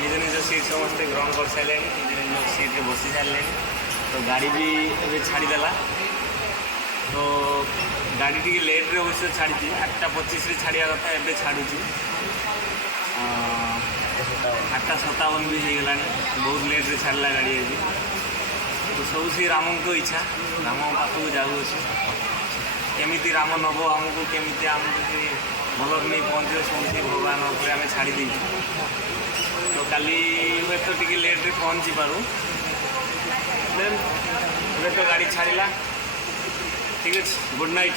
निज निज सीट समस्ते ग्रहण कर सारे निज निज सीट्रे बसी सारे तो गाड़ी भी ए छाड़देला तो गाड़ी टी लेट्रे अवश्य छाड़ी 8:25 छाड़ा कथा एवं छाड़ू 8:57 भी हो गला बहुत लेट्रे छाड़ा गाड़ी आज तो सब सी राम को इच्छा राम पाखक जाऊँ केमी राम नब आमको केमी आमको सी भल नहीं पहुँचे सब सी भगवान उपर आम छाड़ी तो काली हुए तो टी लेट्रे पहुँची पारू देन तो गाड़ी छाड़ा ठीक है गुड नाइट।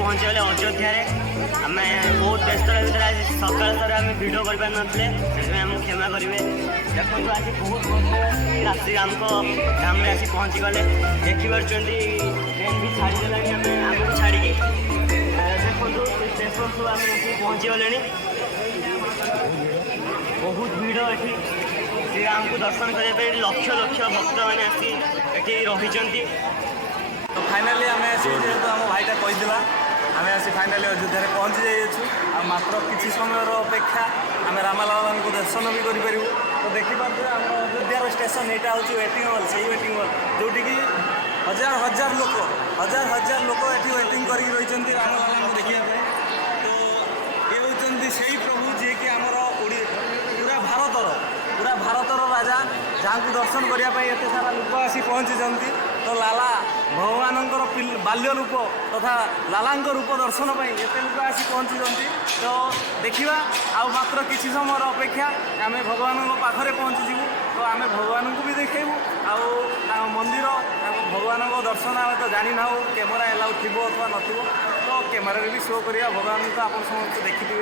पहुँचे गले अयोध्या आम बहुत व्यस्त भितर आज सकाल थर आम भिड कर क्षमा करेंगे देखो आज बहुत रात्रि आमको धाम में आसी पहुँची गले देखिपार ट्रेन भी छाड़देला आमको छाड़ी देखो स्टेशन सब आम पहुँची गले बहुत भिड़ ये श्रीराम को दर्शन करने लक्ष लक्ष भक्त मैंने आसी रही तो फाइनाली आम जेहेतु आम भाईटा कहीदेला आम आसी फाइनाली अयोध्या पहुँची जाइए आ मात्र किसी समय अपेक्षा आम रामलाला को दर्शन भी करें तो देखिपे आम अयोध्यार स्टेशन यहाँ हूँ वेटिंग हॉल से वेटिंग हॉल जोटि कि हजार हजार लोक ये वेटिंग कर रही रामलाला को देखापी तो ये हूँ से प्रभु जी कि आमर पूरा भारतर राजा जहाँ को दर्शन करने एत सारा लोक आसी पहुँची तो लाला भगवान बाल्य रूप तथा लाला रूप दर्शन पर एत लोक आसी पहुँची तो देखा आ मात्र किसी समय अपेक्षा आम भगवान पाखे पहुँची जीवु तो आम भगवान को भी देखू आ मंदिर भगवान दर्शन आम तो जानी ना कैमेरा एलाउ थी अथवा नथो तो कैमेरा भी शो करा भगवान को आप समस्त देखिथे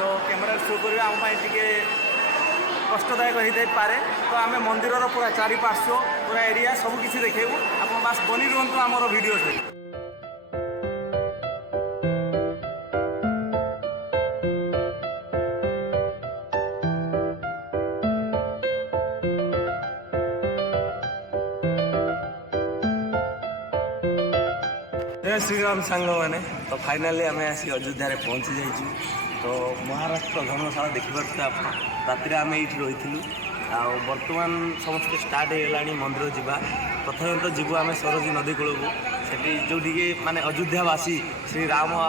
तो कैमेरा शो करा आम टे कष्टदायक होता पारे तो आम मंदिर पूरा चारिपार्श्व पूरा एरिया सबकि देखू आप बास बनी रुहतु आमर वीडियो से। जय श्रीराम सांग मैंने तो फाइनाली आम आसी अयोध्या पहुँची जाइए तो महाराष्ट्र धर्मशाला देखिपे आप राति आम ये रही बर्तमान समस्ते स्टार्ट होगा मंदिर जावा प्रथम तो जीव आम सरस्वती नदी कूल को जोटि माने अयोध्यावासी श्री राम आ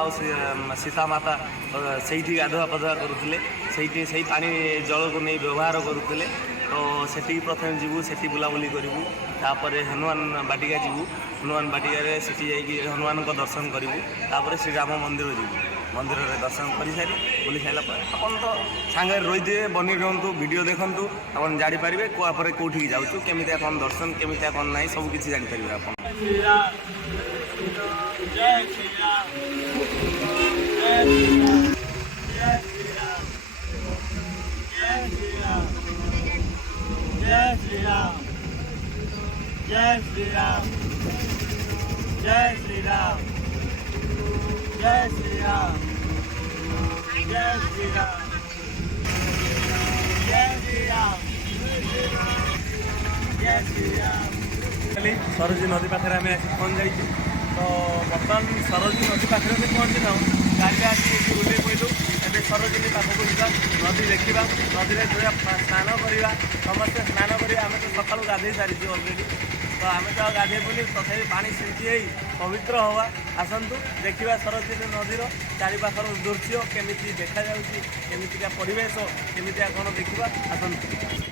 सीता माता से गाधुआ पाधुआ करुले से पानी जल को नहीं व्यवहार करुले तो सेठी प्रथम जीवु से बुलाबुली करूँ तापर हनुमान बाटिका जीवु हनुमान बाटिकार से हनुमान को दर्शन करूँ श्रीराम मंदिर जीवु मंदिर में दर्शन कर सारी बुली सारापर अपन तो सांगे रही थे बनी रुहतु वीडियो देखु अपन जापारे कौपर कौटी जाऊँ केमी कौन दर्शन केमी कौन ना सबकि जापारे आप जय श्री राम जय श्री राम जय श्री राम जय श्री राम जय श्री राम जय श्री राम जय श्री राम। सरस्वती नदी पाखे आम आसी पहुँच जाइए तो बर्तमान सरस्वती नदी पाखे भी पहुँची ना गाड़ी आसी बुले पड़ू ए सरस्वती पाखक जा नदी देखा नदी में जो स्नान करवा समस्ते स्नान करें आम तो सका गाधे सारी अलरेडी ତ ଆମେ ତ ଗାଧେଇବୁନି, ତଥାପି ପାଣି ଛିଞ୍ଚି ହେଇ ପବିତ୍ର ହେବା। ଆସନ୍ତୁ ଦେଖିବା ସରସ୍ୱତୀ ନଦୀର ଚାରିପାଖର ଦୃଶ୍ୟ କେମିତି ଦେଖାଯାଉଛି, କେମିତିକା ପରିବେଶ, କେମିତିକା କ'ଣ ଦେଖିବା। ଆସନ୍ତୁ।